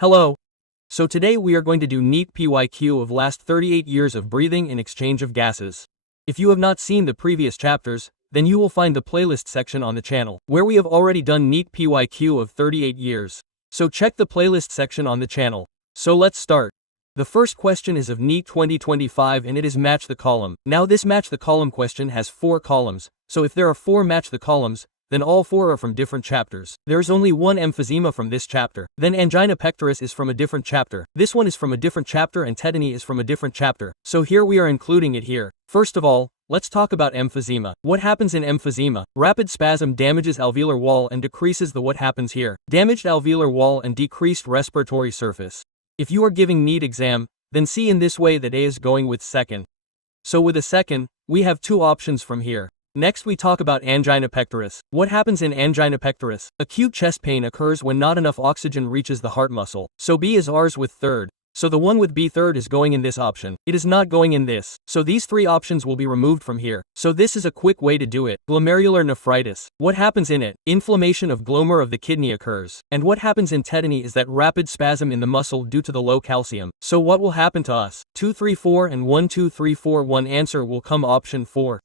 Hello. So today we are going to do Neet pyq of last 38 years of breathing and exchange of gases. If you have not seen the previous chapters, then you will find the playlist section on the channel, where we have already done Neet pyq of 38 years. So check the playlist section on the channel. So let's start. The first question is of Neet 2025 and it is match the column. Now this match the column question has 4 columns, so if there are 4 match the columns, then all 4 are from different chapters. There is only one emphysema from this chapter. Then angina pectoris is from a different chapter. This one is from a different chapter and tetany is from a different chapter. So here we are including it here. First of all, let's talk about emphysema. What happens in emphysema? Rapid spasm damages alveolar wall and decreases the what happens here. Damaged alveolar wall and decreased respiratory surface. If you are giving Neet exam, then see in this way that A is going with second. So with a second, we have 2 options from here. Next we talk about angina pectoris. What happens in angina pectoris? Acute chest pain occurs when not enough oxygen reaches the heart muscle. So B is ours with third. So the one with B third is going in this option. It is not going in this. So these 3 options will be removed from here. So this is a quick way to do it. Glomerular nephritis. What happens in it? Inflammation of glomer of the kidney occurs. And what happens in tetany is that rapid spasm in the muscle due to the low calcium. So what will happen to us? 2, 3, 4 and 1, 2, 3, 4, 1 answer will come option 4.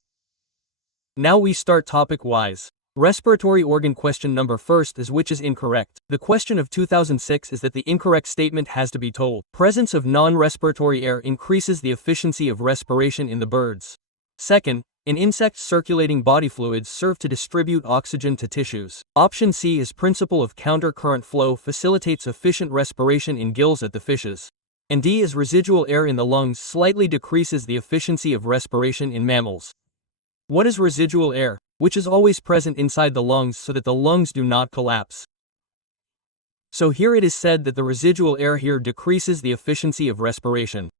Now we start topic wise. Respiratory organ question number first is which is incorrect. The question of 2006 is that the incorrect statement has to be told. Presence of non-respiratory air increases the efficiency of respiration in the birds. Second, in insects circulating body fluids serve to distribute oxygen to tissues. Option C is principle of counter-current flow facilitates efficient respiration in gills at the fishes. And D is residual air in the lungs slightly decreases the efficiency of respiration in mammals. What is residual air? Which is always present inside the lungs so that the lungs do not collapse. So here it is said that the residual air here decreases the efficiency of respiration.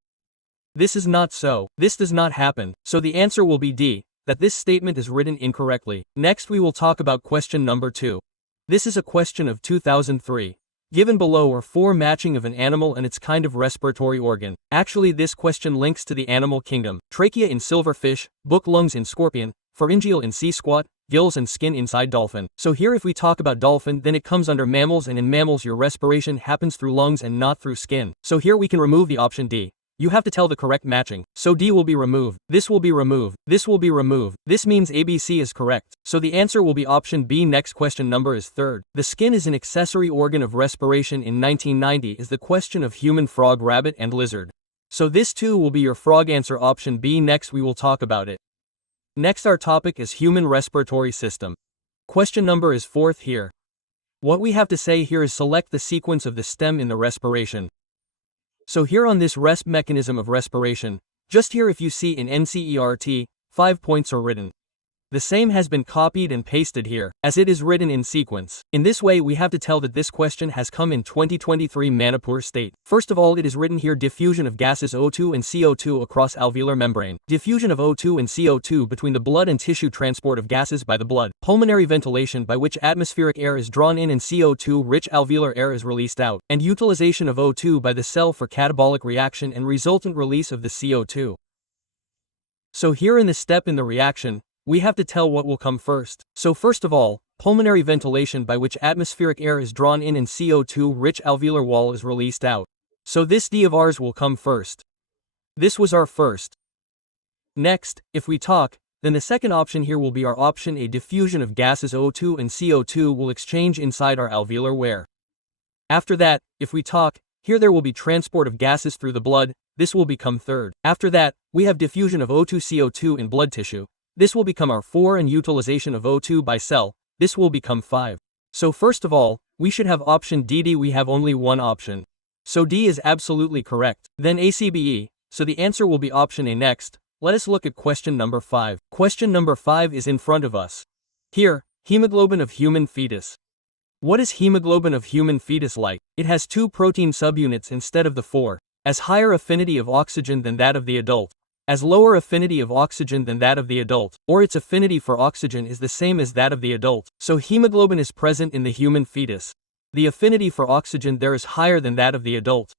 This is not so. This does not happen. So the answer will be D, that this statement is written incorrectly. Next we will talk about question number 2. This is a question of 2003. Given below are 4 matching of an animal and its kind of respiratory organ. Actually this question links to the animal kingdom. Trachea in silverfish, book lungs in scorpion, pharyngeal in sea squat, gills and skin inside dolphin. So here if we talk about dolphin then it comes under mammals and in mammals your respiration happens through lungs and not through skin. So here we can remove the option D. You have to tell the correct matching. So D will be removed. This will be removed. This will be removed. This means ABC is correct. So the answer will be option B. Next question number is third. The skin is an accessory organ of respiration in 1990 is the question of human, frog, rabbit and lizard. So this too will be your frog answer option B. Next we will talk about it. Next our topic is human respiratory system. Question number is 4th here. What we have to say here is select the sequence of the stem in the respiration. So here on this resp mechanism of respiration, just here if you see in NCERT, 5 points are written. The same has been copied and pasted here, as it is written in sequence. In this way we have to tell that this question has come in 2023 Manipur state. First of all it is written here diffusion of gases O2 and CO2 across alveolar membrane. Diffusion of O2 and CO2 between the blood and tissue transport of gases by the blood. Pulmonary ventilation by which atmospheric air is drawn in and CO2-rich alveolar air is released out. And utilization of O2 by the cell for catabolic reaction and resultant release of the CO2. So here in the step in the reaction, we have to tell what will come first. So first of all, pulmonary ventilation by which atmospheric air is drawn in and CO2-rich alveolar wall is released out. So this D of ours will come first. This was our first. Next, if we talk, then the second option here will be our option A. Diffusion of gases O2 and CO2 will exchange inside our alveolar wear. After that, if we talk, here there will be transport of gases through the blood, this will become third. After that, we have diffusion of O2-CO2 in blood tissue. This will become our 4 and utilization of O2 by cell, this will become 5. So first of all, we should have option D. We have only one option. So D is absolutely correct. Then ACBE, so the answer will be option A. Next, let us look at question number 5. Question number 5 is in front of us. Here, hemoglobin of human fetus. What is hemoglobin of human fetus like? It has 2 protein subunits instead of the 4. As higher affinity of oxygen than that of the adult. As lower affinity of oxygen than that of the adult, or its affinity for oxygen is the same as that of the adult. So hemoglobin is present in the human fetus. The affinity for oxygen there is higher than that of the adult.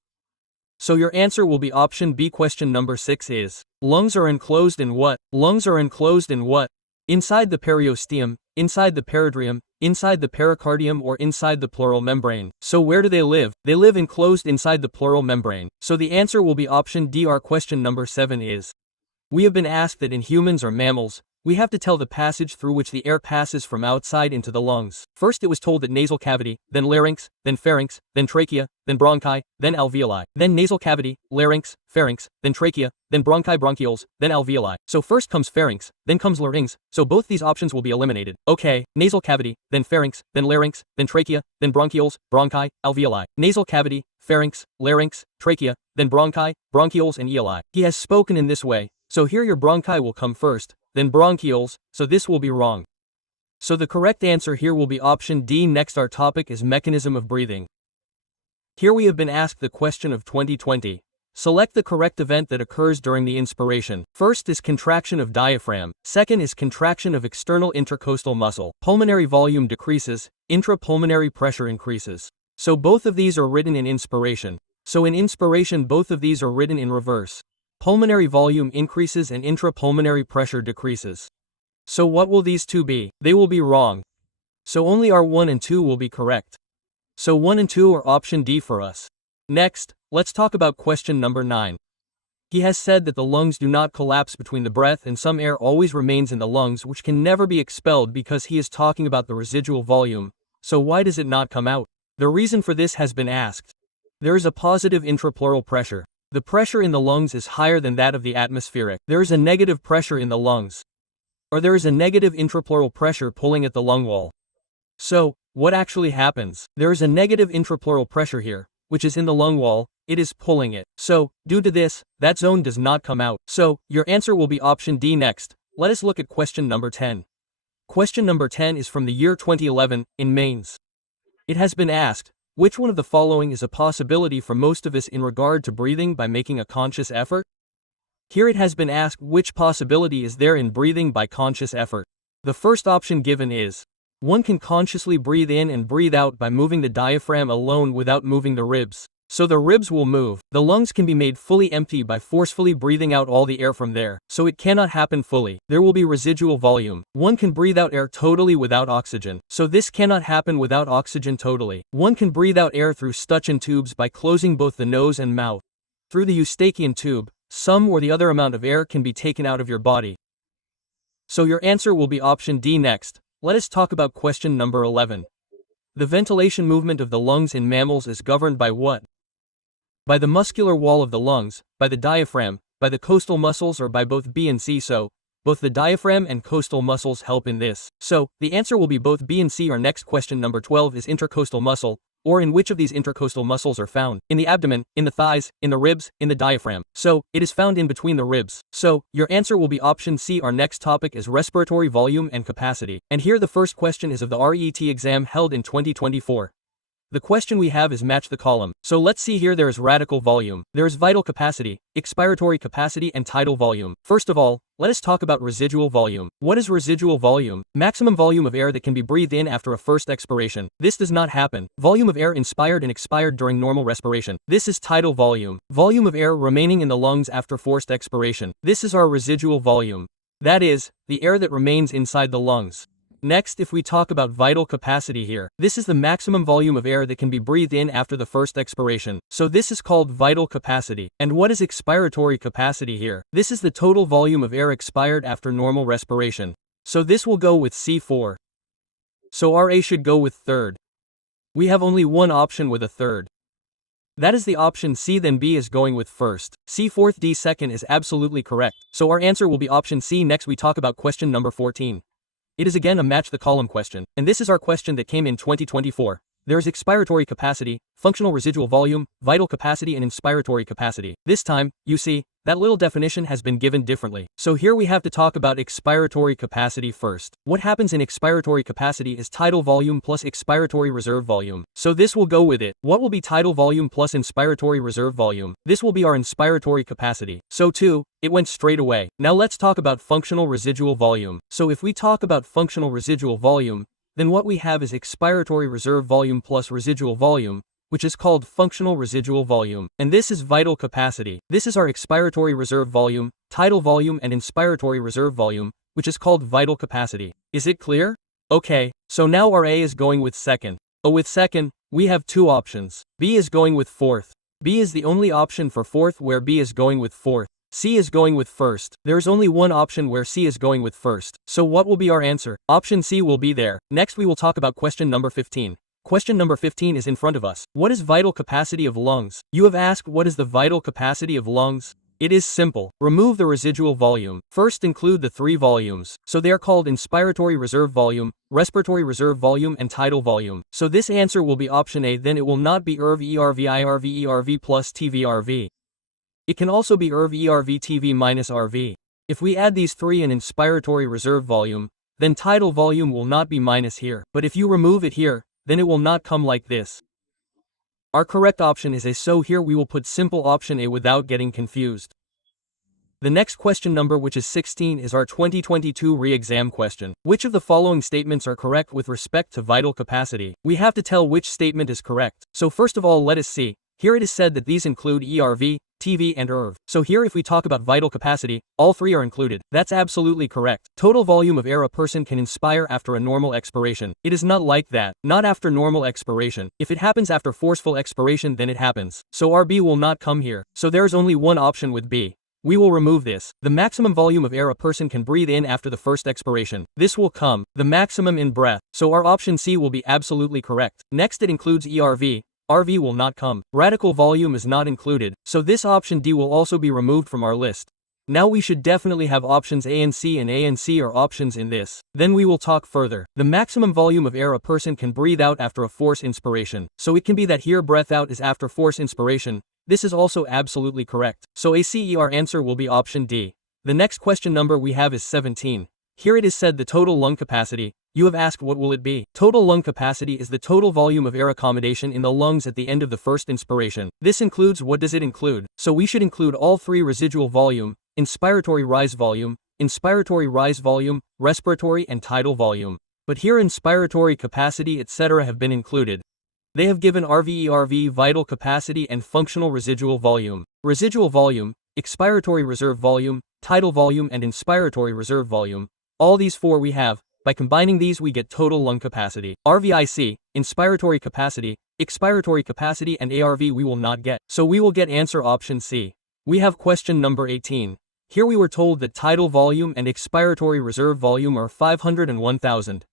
So your answer will be option B. Question number 6 is, lungs are enclosed in what? Lungs are enclosed in what? Inside the periosteum, inside the peridium, inside the pericardium or inside the pleural membrane. So where do they live? They live enclosed inside the pleural membrane. So the answer will be option D. Our question number 7 is: we have been asked that in humans or mammals, we have to tell the passage through which the air passes from outside into the lungs. First it was told that nasal cavity, then larynx, then pharynx, then trachea, then bronchi, then alveoli. Then nasal cavity, larynx, pharynx, then trachea, then bronchi, bronchioles, then alveoli. So first comes pharynx, then comes larynx, so both these options will be eliminated. Okay, nasal cavity, then pharynx, then larynx, then trachea, then bronchioles, bronchi, alveoli. Nasal cavity, pharynx, larynx, trachea, then bronchi, bronchioles and eoli. He has spoken in this way, so here your bronchi will come first, then bronchioles, so this will be wrong. So the correct answer here will be option D. Next our topic is mechanism of breathing. Here we have been asked the question of 2020. Select the correct event that occurs during the inspiration. First is contraction of diaphragm. Second is contraction of external intercostal muscle. Pulmonary volume decreases, intrapulmonary pressure increases. So both of these are written in inspiration. So in inspiration both of these are written in reverse. Pulmonary volume increases and intrapulmonary pressure decreases. So what will these two be? They will be wrong. So only our 1 and 2 will be correct. So 1 and 2 are option D for us. Next, let's talk about question number 9. He has said that the lungs do not collapse between the breath and some air always remains in the lungs which can never be expelled because he is talking about the residual volume. So why does it not come out? The reason for this has been asked. There is a positive intrapleural pressure. The pressure in the lungs is higher than that of the atmospheric. There is a negative pressure in the lungs. Or there is a negative intrapleural pressure pulling at the lung wall. So, what actually happens? There is a negative intrapleural pressure here, which is in the lung wall, it is pulling it. So, due to this, that zone does not come out. So, your answer will be option D. Next, let us look at question number 10. Question number 10 is from the year 2011, in mains. It has been asked, which one of the following is a possibility for most of us in regard to breathing by making a conscious effort? Here it has been asked which possibility is there in breathing by conscious effort. The first option given is: one can consciously breathe in and breathe out by moving the diaphragm alone without moving the ribs. So the ribs will move. The lungs can be made fully empty by forcefully breathing out all the air from there. So it cannot happen fully. There will be residual volume. One can breathe out air totally without oxygen. So this cannot happen without oxygen totally. One can breathe out air through suction tubes by closing both the nose and mouth. Through the Eustachian tube, some or the other amount of air can be taken out of your body. So your answer will be option D. Next, let us talk about question number 11. The ventilation movement of the lungs in mammals is governed by what? By the muscular wall of the lungs, by the diaphragm, by the costal muscles, or by both B and C. So, both the diaphragm and costal muscles help in this. So, the answer will be both B and C. Our next question number 12 is intercostal muscle, or in which of these intercostal muscles are found? In the abdomen, in the thighs, in the ribs, in the diaphragm. So, it is found in between the ribs. So, your answer will be option C. Our next topic is respiratory volume and capacity. And here the first question is of the RET exam held in 2024. The question we have is match the column. So let's see here. There is radical volume, there is vital capacity, expiratory capacity and tidal volume. First of all, let us talk about residual volume. What is residual volume? Maximum volume of air that can be breathed in after a first expiration. This does not happen. Volume of air inspired and expired during normal respiration. This is tidal volume. Volume of air remaining in the lungs after forced expiration. This is our residual volume. That is, the air that remains inside the lungs. Next, if we talk about vital capacity here, this is the maximum volume of air that can be breathed in after the first expiration. So this is called vital capacity. And what is expiratory capacity here? This is the total volume of air expired after normal respiration. So this will go with C4. So our A should go with third. We have only one option with a third. That is the option C. Then B is going with first. C fourth, D second is absolutely correct. So our answer will be option C. Next we talk about question number 14. It is again a match the column question, and this is our question that came in 2024. There is expiratory capacity, functional residual volume, vital capacity and inspiratory capacity. This time, you see, that little definition has been given differently. So here we have to talk about expiratory capacity first. What happens in expiratory capacity is tidal volume plus expiratory reserve volume. So this will go with it. What will be tidal volume plus inspiratory reserve volume? This will be our inspiratory capacity. So too, it went straight away. Now let's talk about functional residual volume. So if we talk about functional residual volume, then what we have is expiratory reserve volume plus residual volume, which is called functional residual volume. And this is vital capacity. This is our expiratory reserve volume, tidal volume and inspiratory reserve volume, which is called vital capacity. Is it clear? Okay, so now our A is going with second. With second, we have two options. B is going with fourth. B is the only option for fourth where B is going with fourth. C is going with first. There is only one option where C is going with first. So what will be our answer? Option C will be there. Next we will talk about question number 15. Question number 15 is in front of us. What is vital capacity of lungs? You have asked what is the vital capacity of lungs? It is simple. Remove the residual volume. First include the three volumes. So they are called inspiratory reserve volume, respiratory reserve volume and tidal volume. So this answer will be option A, then it will not be ERV ERV IRV ERV plus TVRV. It can also be ERV ERV TV minus RV. If we add these three in inspiratory reserve volume, then tidal volume will not be minus here. But if you remove it here, then it will not come like this. Our correct option is A, so here we will put simple option A without getting confused. The next question number, which is 16, is our 2022 re-exam question. Which of the following statements are correct with respect to vital capacity? We have to tell which statement is correct. So first of all, let us see. Here it is said that these include ERV, TV and ERV. So here if we talk about vital capacity, all three are included. That's absolutely correct. Total volume of air a person can inspire after a normal expiration. It is not like that. Not after normal expiration. If it happens after forceful expiration, then it happens. So our B will not come here. So there is only one option with B. We will remove this. The maximum volume of air a person can breathe in after the first expiration. This will come. The maximum in breath. So our option C will be absolutely correct. Next it includes ERV. RV will not come. Radical volume is not included, so this option D will also be removed from our list. Now we should definitely have options A and C, and A and C are options in this. Then we will talk further. The maximum volume of air a person can breathe out after a force inspiration. So it can be that here breath out is after force inspiration. This is also absolutely correct. So our answer will be option D. The next question number we have is 17. Here it is said the total lung capacity. You have asked what will it be? Total lung capacity is the total volume of air accommodation in the lungs at the end of the first inspiration. This includes, what does it include? So we should include all three: residual volume, inspiratory rise volume, respiratory and tidal volume. But here inspiratory capacity etc. have been included. They have given RV, vital capacity and functional residual volume. Residual volume, expiratory reserve volume, tidal volume and inspiratory reserve volume. All these four we have. By combining these we get total lung capacity. RVIC, inspiratory capacity, expiratory capacity and ARV we will not get. So we will get answer option C. We have question number 18. Here we were told that tidal volume and expiratory reserve volume are 500 and 1000.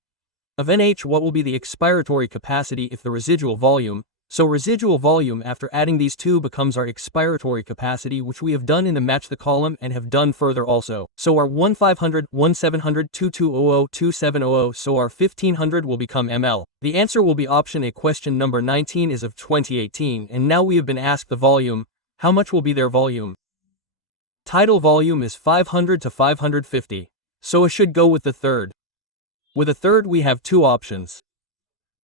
Of NH, what will be the expiratory capacity if the residual volume? So residual volume after adding these two becomes our expiratory capacity, which we have done in the match the column and have done further also. So our 1500, 1700, 2200, 2700, so our 1500 will become ml. The answer will be option A. Question number 19 is of 2018, and now we have been asked the volume. How much will be their volume? Tidal volume is 500 to 550. So it should go with the third. With a third we have two options.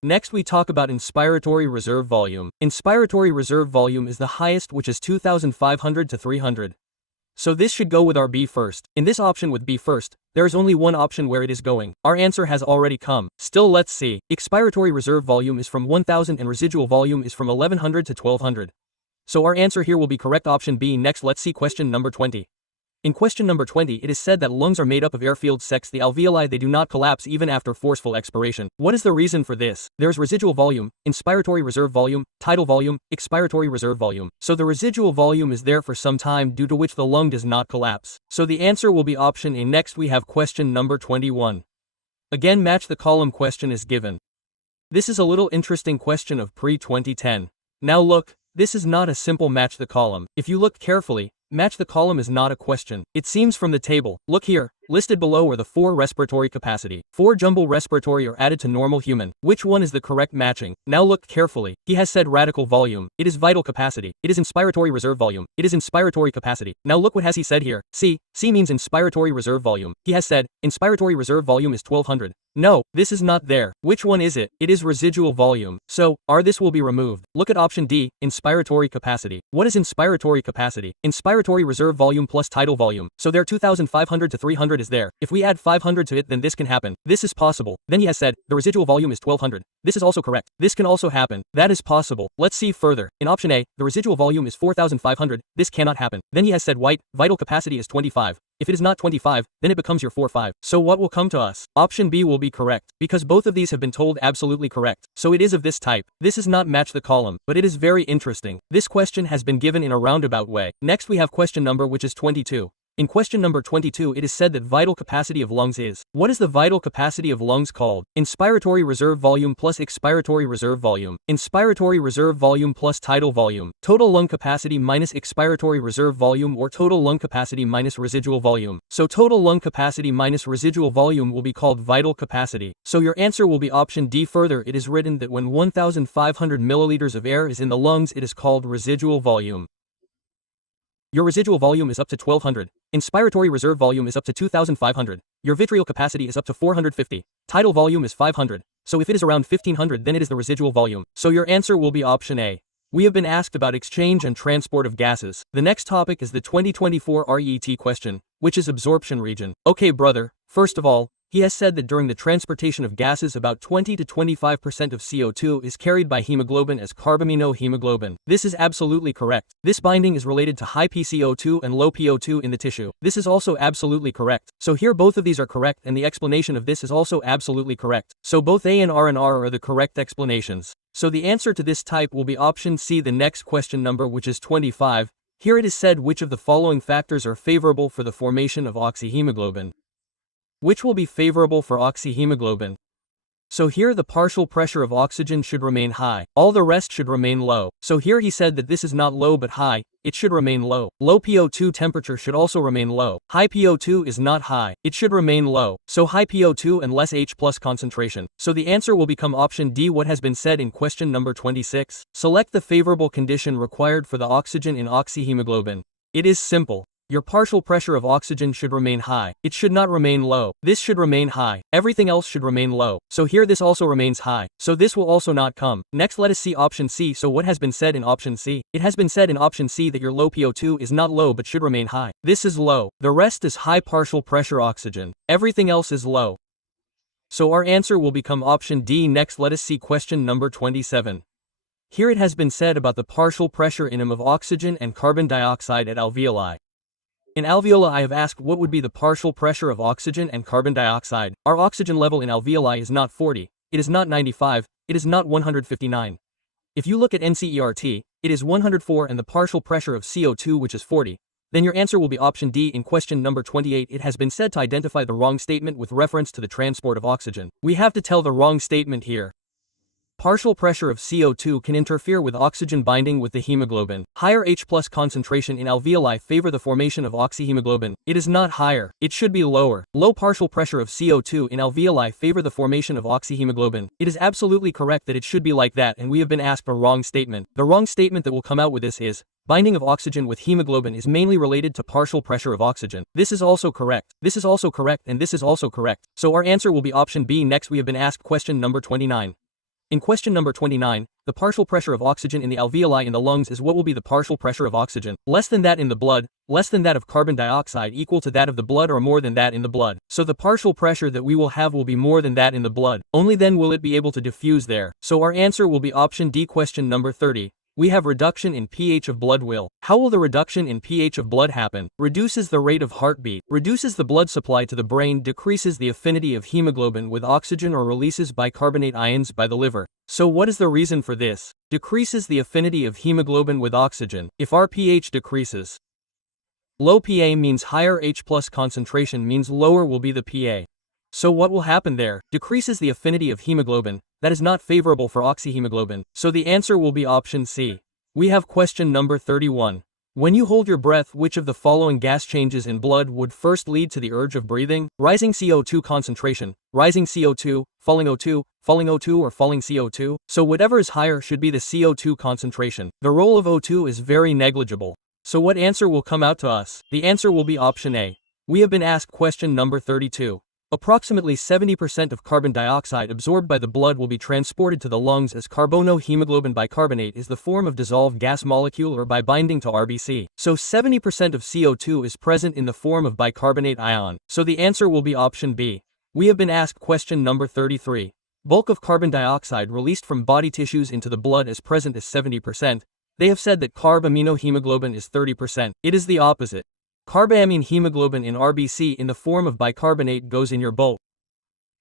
Next we talk about inspiratory reserve volume. Inspiratory reserve volume is the highest, which is 2500 to 300. So this should go with our B first. In this option with B first, there is only one option where it is going. Our answer has already come. Still let's see. Expiratory reserve volume is from 1000 and residual volume is from 1100 to 1200. So our answer here will be correct option B. Next let's see question number 20. In question number 20, it is said that lungs are made up of air-filled sacs. The alveoli, they do not collapse even after forceful expiration. What is the reason for this? There is residual volume, inspiratory reserve volume, tidal volume, expiratory reserve volume. So the residual volume is there for some time, due to which the lung does not collapse. So the answer will be option A. Next we have question number 21. Again, match the column question is given. This is a little interesting question of pre-2010. Now look, this is not a simple match the column. If you look carefully, match the column is not a question. It seems from the table. Look here, listed below are the 4 respiratory capacity. 4 jumbo respiratory are added to normal human. Which one is the correct matching? Now look carefully. He has said radical volume. It is vital capacity. It is inspiratory reserve volume. It is inspiratory capacity. Now look what has he said here. C means inspiratory reserve volume. He has said, inspiratory reserve volume is 1200. No, this is not there. Which one is it? It is residual volume. So, this will be removed. Look at option D, inspiratory capacity. What is inspiratory capacity? Inspiratory reserve volume plus tidal volume. So they're 2500 to 300 500 is there. If we add 500 to it, then this can happen. This is possible. Then he has said, the residual volume is 1200. This is also correct. This can also happen. That is possible. Let's see further. In option A, the residual volume is 4500. This cannot happen. Then he has said white, vital capacity is 25. If it is not 25, then it becomes your 45. So what will come to us? Option B will be correct, because both of these have been told absolutely correct. So it is of this type. This is not match the column, but it is very interesting. This question has been given in a roundabout way. Next we have question number which is 22. In question number 22 it is said that vital capacity of lungs is. What is the vital capacity of lungs called? Inspiratory reserve volume plus expiratory reserve volume. Inspiratory reserve volume plus tidal volume. Total lung capacity minus expiratory reserve volume, or total lung capacity minus residual volume. So total lung capacity minus residual volume will be called vital capacity. So your answer will be option D. Further, it is written that when 1500 milliliters of air is in the lungs, it is called residual volume. Your residual volume is up to 1200. Inspiratory reserve volume is up to 2500. Your vitriol capacity is up to 450. Tidal volume is 500. So if it is around 1500, then it is the residual volume. So your answer will be option A. We have been asked about exchange and transport of gases. The next topic is the 2024 RET question, which is absorption region. Okay brother, first of all, he has said that during the transportation of gases about 20 to 25% of CO2 is carried by hemoglobin as carbaminohemoglobin. This is absolutely correct. This binding is related to high PCO2 and low PO2 in the tissue. This is also absolutely correct. So here both of these are correct, and the explanation of this is also absolutely correct. So both A and R are the correct explanations. So the answer to this type will be option C. The next question number, which is 25. Here it is said which of the following factors are favorable for the formation of oxyhemoglobin. Which will be favorable for oxyhemoglobin? So here the partial pressure of oxygen should remain high. All the rest should remain low. So here he said that this is not low but high. It should remain low. Low PO2 temperature should also remain low. High PO2 is not high. It should remain low. So high PO2 and less H+ concentration. So the answer will become option D. What has been said in question number 26? Select the favorable condition required for the oxygen in oxyhemoglobin. It is simple. Your partial pressure of oxygen should remain high. It should not remain low. This should remain high. Everything else should remain low. So here this also remains high. So this will also not come. Next let us see option C. So what has been said in option C? It has been said in option C that your low PO2 is not low but should remain high. This is low. The rest is high partial pressure oxygen. Everything else is low. So our answer will become option D. Next let us see question number 27. Here it has been said about the partial pressure in of oxygen and carbon dioxide at alveoli. In alveoli I have asked what would be the partial pressure of oxygen and carbon dioxide. Our oxygen level in alveoli is not 40, it is not 95, it is not 159. If you look at NCERT, it is 104 and the partial pressure of CO2 which is 40. Then your answer will be option D. In question number 28 it has been said to identify the wrong statement with reference to the transport of oxygen. We have to tell the wrong statement here. Partial pressure of CO2 can interfere with oxygen binding with the hemoglobin. Higher H+ concentration in alveoli favor the formation of oxyhemoglobin. It is not higher. It should be lower. Low partial pressure of CO2 in alveoli favor the formation of oxyhemoglobin. It is absolutely correct that it should be like that, and we have been asked a wrong statement. The wrong statement that will come out with this is, binding of oxygen with hemoglobin is mainly related to partial pressure of oxygen. This is also correct. This is also correct, and this is also correct. So our answer will be option B. Next we have been asked question number 29. In question number 29, the partial pressure of oxygen in the alveoli in the lungs is what will be the partial pressure of oxygen. Less than that in the blood, less than that of carbon dioxide, equal to that of the blood, or more than that in the blood. So the partial pressure that we will have will be more than that in the blood. Only then will it be able to diffuse there. So our answer will be option D. Question number 30. We have reduction in pH of blood will. How will the reduction in pH of blood happen? Reduces the rate of heartbeat, reduces the blood supply to the brain, decreases the affinity of hemoglobin with oxygen, or releases bicarbonate ions by the liver. So what is the reason for this? Decreases the affinity of hemoglobin with oxygen. If our pH decreases, low PA means higher H+ concentration means lower will be the PA. So what will happen there? Decreases the affinity of hemoglobin. That is not favorable for oxyhemoglobin. So the answer will be option C. We have question number 31. When you hold your breath, which of the following gas changes in blood would first lead to the urge of breathing? Rising CO2 concentration, rising CO2, falling O2, or falling CO2? So whatever is higher should be the CO2 concentration. The role of O2 is very negligible. So what answer will come out to us? The answer will be option A. We have been asked question number 32. Approximately 70% of carbon dioxide absorbed by the blood will be transported to the lungs as carbonohemoglobin bicarbonate is the form of dissolved gas molecule or by binding to RBC. So 70% of CO2 is present in the form of bicarbonate ion. So the answer will be option B. We have been asked question number 33. Bulk of carbon dioxide released from body tissues into the blood is present as 70%. They have said that carbaminohemoglobin is 30%. It is the opposite. Carbamine hemoglobin in RBC in the form of bicarbonate goes in your bulk.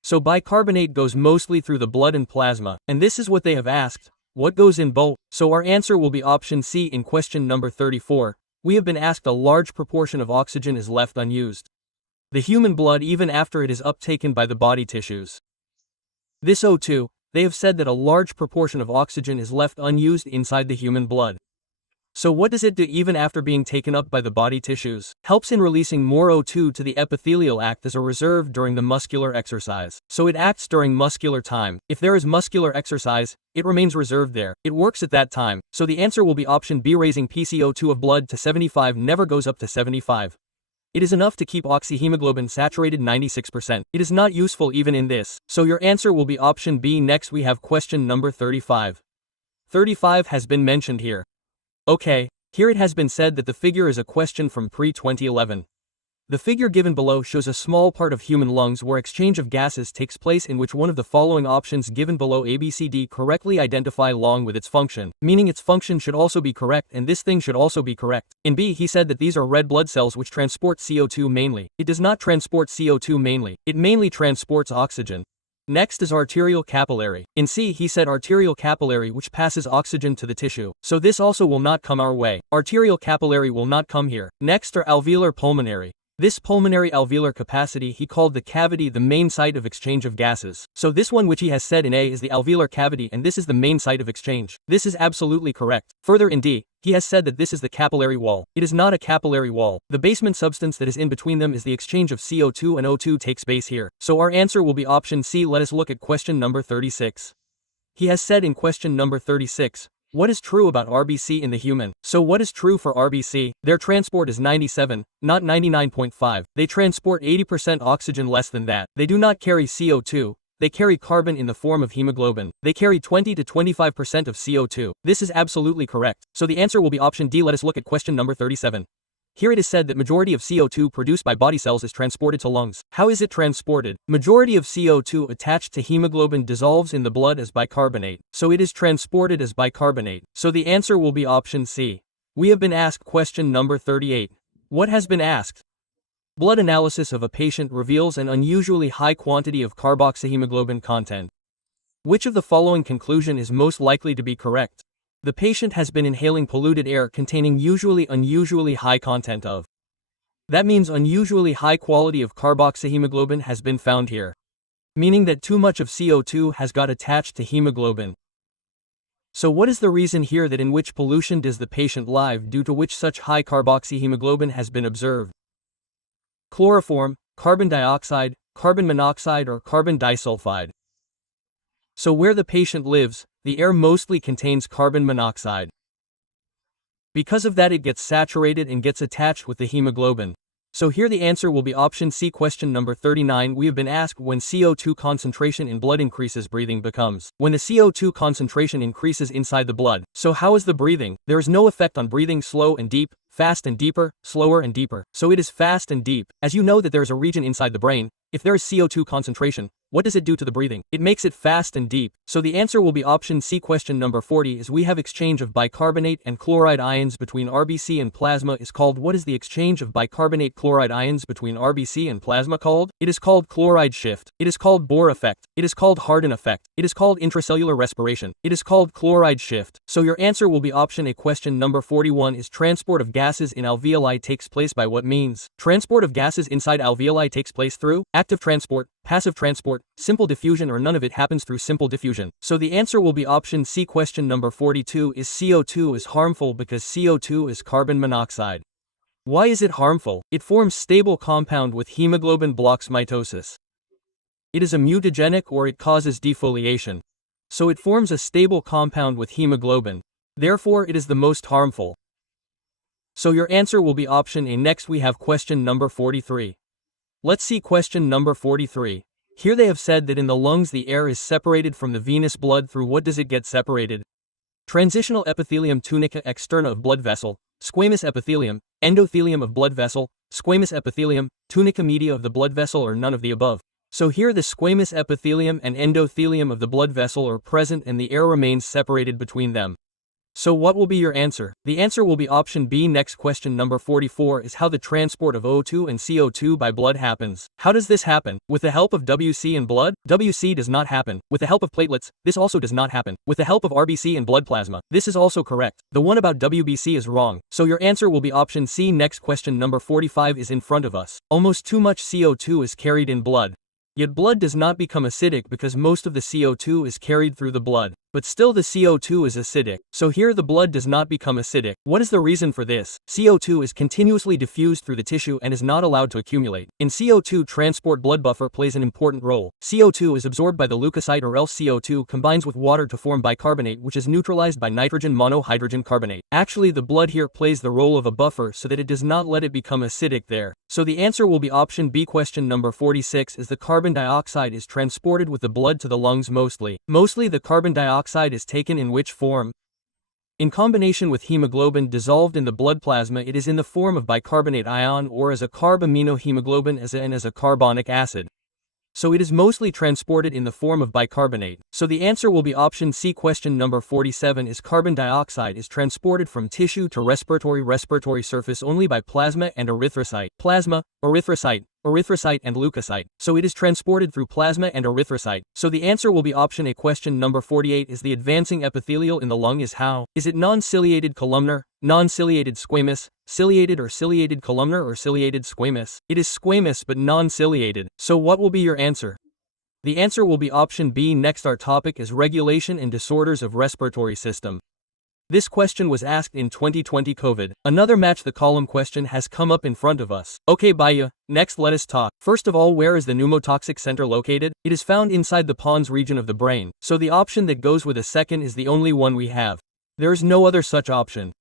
So bicarbonate goes mostly through the blood and plasma, and this is what they have asked, what goes in bulk? So our answer will be option C in question number 34. We have been asked a large proportion of oxygen is left unused. The human blood even after it is uptaken by the body tissues. This O2, they have said that a large proportion of oxygen is left unused inside the human blood. So what does it do even after being taken up by the body tissues? Helps in releasing more O2 to the epithelial act as a reserve during the muscular exercise. So it acts during muscular time. If there is muscular exercise, it remains reserved there. It works at that time. So the answer will be option B. Raising PCO2 of blood to 75 never goes up to 75. It is enough to keep oxyhemoglobin saturated 96%. It is not useful even in this. So your answer will be option B. Next we have question number 35. 35 has been mentioned here. Okay, here it has been said that the figure is a question from pre-2011. The figure given below shows a small part of human lungs where exchange of gases takes place in which one of the following options given below ABCD correctly identify along with its function, meaning its function should also be correct and this thing should also be correct. In B he said that these are red blood cells which transport CO2 mainly. It does not transport CO2 mainly, it mainly transports oxygen. Next is arterial capillary. In C he said arterial capillary which passes oxygen to the tissue. So this also will not come our way. Arterial capillary will not come here. Next are alveolar pulmonary. This pulmonary alveolar capacity he called the cavity the main site of exchange of gases. So this one which he has said in A is the alveolar cavity and this is the main site of exchange. This is absolutely correct. Further in D, he has said that this is the capillary wall. It is not a capillary wall. The basement substance that is in between them is the exchange of CO2 and O2 takes base here. So our answer will be option C. Let us look at question number 36. He has said in question number 36, what is true about RBC in the human? So what is true for RBC? Their transport is 97, not 99.5. They transport 80% oxygen less than that. They do not carry CO2. They carry carbon in the form of hemoglobin. They carry 20 to 25% of CO2. This is absolutely correct. So the answer will be option D. Let us look at question number 37. Here it is said that majority of CO2 produced by body cells is transported to lungs. How is it transported? Majority of CO2 attached to hemoglobin dissolves in the blood as bicarbonate, so it is transported as bicarbonate. So the answer will be option C. We have been asked question number 38. What has been asked? Blood analysis of a patient reveals an unusually high quantity of carboxyhemoglobin content. Which of the following conclusion is most likely to be correct? The patient has been inhaling polluted air containing unusually high content of. That means unusually high quality of carboxyhemoglobin has been found here. Meaning that too much of CO2 has got attached to hemoglobin. So what is the reason here that in which pollution does the patient live due to which such high carboxyhemoglobin has been observed? Chloroform, carbon dioxide, carbon monoxide or carbon disulfide. So where the patient lives, the air mostly contains carbon monoxide. Because of that it gets saturated and gets attached with the hemoglobin. So here the answer will be option C. Question number 39. We have been asked when CO2 concentration in blood increases breathing becomes. When the CO2 concentration increases inside the blood. So how is the breathing? There is no effect on breathing slow and deep, fast and deeper, slower and deeper. So it is fast and deep. As you know that there is a region inside the brain, if there is CO2 concentration, what does it do to the breathing? It makes it fast and deep. So the answer will be option C. Question number 40 is we have exchange of bicarbonate and chloride ions between RBC and plasma is called. What is the exchange of bicarbonate chloride ions between RBC and plasma called? It is called chloride shift. It is called Bohr effect. It is called Hardin effect. It is called intracellular respiration. It is called chloride shift. So your answer will be option A. Question number 41 is transport of gases in alveoli takes place by what means? Transport of gases inside alveoli takes place through active transport, passive transport, simple diffusion or none of it happens through simple diffusion. So the answer will be option C. Question number 42 is CO2 is harmful because CO2 is carbon monoxide. Why is it harmful? It forms stable compound with hemoglobin blocks mitosis. It is a mutagenic or it causes defoliation. So it forms a stable compound with hemoglobin. Therefore it is the most harmful. So your answer will be option A. Next we have question number 43. Let's see question number 43. Here they have said that in the lungs the air is separated from the venous blood through what does it get separated? Transitional epithelium tunica externa of blood vessel, squamous epithelium, endothelium of blood vessel, squamous epithelium, tunica media of the blood vessel, or none of the above. So here the squamous epithelium and endothelium of the blood vessel are present and the air remains separated between them. So what will be your answer? The answer will be option B. Next question number 44 is how the transport of O2 and CO2 by blood happens. How does this happen? With the help of WC and blood? WC does not happen. With the help of platelets? This also does not happen. With the help of RBC and blood plasma? This is also correct. The one about WBC is wrong. So your answer will be option C. Next question number 45 is in front of us. Almost too much CO2 is carried in blood. Yet blood does not become acidic because most of the CO2 is carried through the blood. But still the CO2 is acidic. So here the blood does not become acidic. What is the reason for this? CO2 is continuously diffused through the tissue and is not allowed to accumulate. In CO2 transport, blood buffer plays an important role. CO2 is absorbed by the leukocyte, or else CO2 combines with water to form bicarbonate, which is neutralized by nitrogen monohydrogen carbonate. Actually the blood here plays the role of a buffer so that it does not let it become acidic there. So the answer will be option B. Question number 46 is the carbon dioxide is transported with the blood to the lungs mostly. Mostly the carbon dioxide is taken in which form? In combination with hemoglobin dissolved in the blood plasma, it is in the form of bicarbonate ion or as a carb-aminohemoglobin and as a carbonic acid. So it is mostly transported in the form of bicarbonate. So the answer will be option C. Question number 47 is carbon dioxide is transported from tissue to respiratory surface only by plasma and erythrocyte. Plasma, erythrocyte and leukocyte. So it is transported through plasma and erythrocyte. So the answer will be option A. Question number 48 is the advancing epithelial in the lung is how? Is it non-ciliated columnar, non-ciliated squamous, ciliated or ciliated columnar, or ciliated squamous? It is squamous but non-ciliated. So what will be your answer? The answer will be option B. Next our topic is regulation and disorders of respiratory system. This question was asked in 2020 COVID. Another match the column question has come up in front of us. Okay bye. Next let us talk. First of all, where is the pneumotoxic center located? It is found inside the pons region of the brain. So the option that goes with a second is the only one we have. There is no other such option.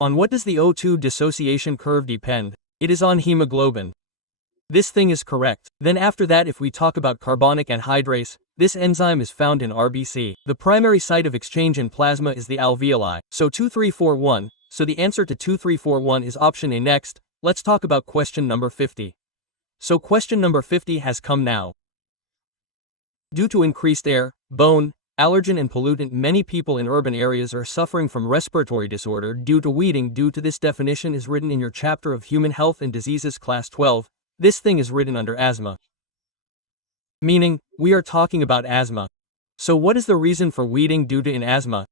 On what does the O2 dissociation curve depend? It is on hemoglobin. This thing is correct. Then after that, if we talk about carbonic anhydrase, this enzyme is found in RBC. The primary site of exchange in plasma is the alveoli. So 2341. So the answer to 2341 is option A. Next, let's talk about question number 50. So question number 50 has come now. Due to increased air, bone, allergen and pollutant, many people in urban areas are suffering from respiratory disorder due to wheezing. Due to this definition is written in your chapter of Human Health and Diseases class 12. This thing is written under asthma. Meaning, we are talking about asthma. So what is the reason for wheezing due to in asthma?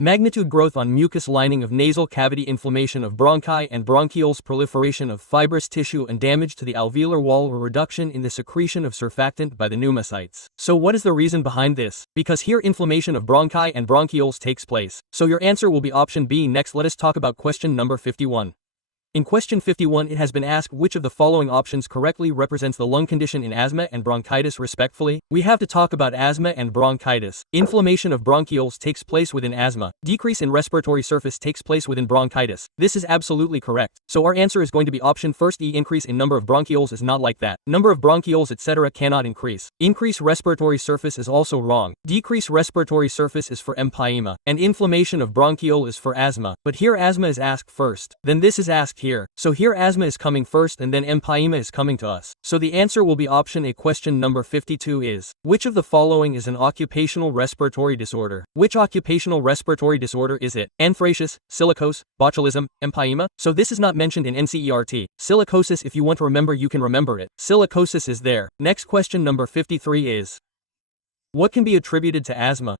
Magnitude growth on mucus lining of nasal cavity, inflammation of bronchi and bronchioles, proliferation of fibrous tissue and damage to the alveolar wall, or reduction in the secretion of surfactant by the pneumocytes. So what is the reason behind this? Because here inflammation of bronchi and bronchioles takes place. So your answer will be option B. Next let us talk about question number 51. In question 51 it has been asked which of the following options correctly represents the lung condition in asthma and bronchitis respectively. We have to talk about asthma and bronchitis. Inflammation of bronchioles takes place within asthma. Decrease in respiratory surface takes place within bronchitis. This is absolutely correct. So our answer is going to be option first E. Increase in number of bronchioles is not like that. Number of bronchioles etc. cannot increase. Increase respiratory surface is also wrong. Decrease respiratory surface is for empyema. And inflammation of bronchiole is for asthma. But here asthma is asked first. Then this is asked here. So here asthma is coming first and then empyema is coming to us. So the answer will be option A. Question number 52 is, which of the following is an occupational respiratory disorder? Which occupational respiratory disorder is it? Anthracnose, silicose, botulism, empyema? So this is not mentioned in NCERT. Silicosis, if you want to remember you can remember it. Silicosis is there. Next question number 53 is, what can be attributed to asthma?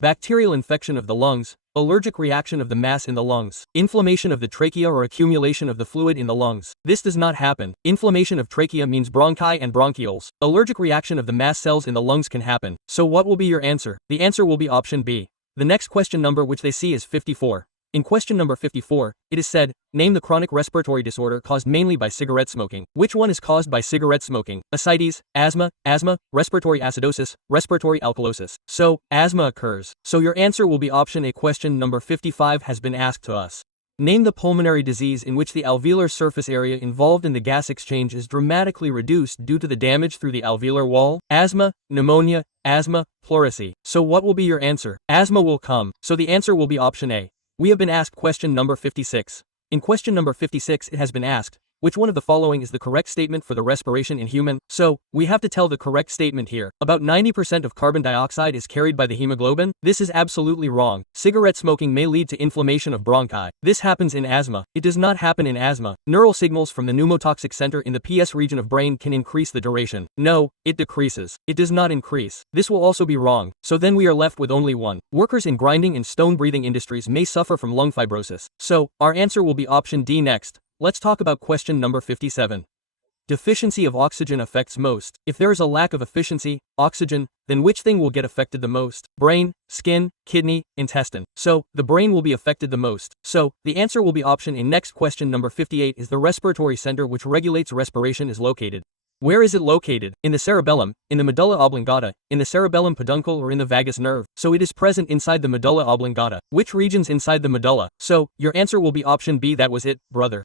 Bacterial infection of the lungs, allergic reaction of the mass in the lungs, inflammation of the trachea or accumulation of the fluid in the lungs. This does not happen. Inflammation of trachea means bronchi and bronchioles. Allergic reaction of the mast cells in the lungs can happen. So what will be your answer? The answer will be option B. The next question number which they see is 54. In question number 54, it is said, name the chronic respiratory disorder caused mainly by cigarette smoking. Which one is caused by cigarette smoking? Ascites, asthma, respiratory acidosis, respiratory alkalosis. So, asthma occurs. So your answer will be option A. Question number 55 has been asked to us. Name the pulmonary disease in which the alveolar surface area involved in the gas exchange is dramatically reduced due to the damage through the alveolar wall. Asthma, pneumonia, asthma, pleurisy. So what will be your answer? Asthma will come, so the answer will be option A. We have been asked question number 56. In question number 56 it has been asked, which one of the following is the correct statement for the respiration in human? So, we have to tell the correct statement here. About 90% of carbon dioxide is carried by the hemoglobin. This is absolutely wrong. Cigarette smoking may lead to inflammation of bronchi. This happens in asthma. It does not happen in asthma. Neural signals from the pneumotoxic center in the PS region of brain can increase the duration. No, it decreases. It does not increase. This will also be wrong. So then we are left with only one. Workers in grinding and stone breathing industries may suffer from lung fibrosis. So, our answer will be option D next. Let's talk about question number 57. Deficiency of oxygen affects most. If there is a lack of efficiency, oxygen, then which thing will get affected the most? Brain, skin, kidney, intestine. So, the brain will be affected the most. So, the answer will be option A. Next question number 58 is the respiratory center which regulates respiration is located. Where is it located? In the cerebellum, in the medulla oblongata, in the cerebellum peduncle or in the vagus nerve? So it is present inside the medulla oblongata. Which regions inside the medulla? So, your answer will be option B. That was it, brother.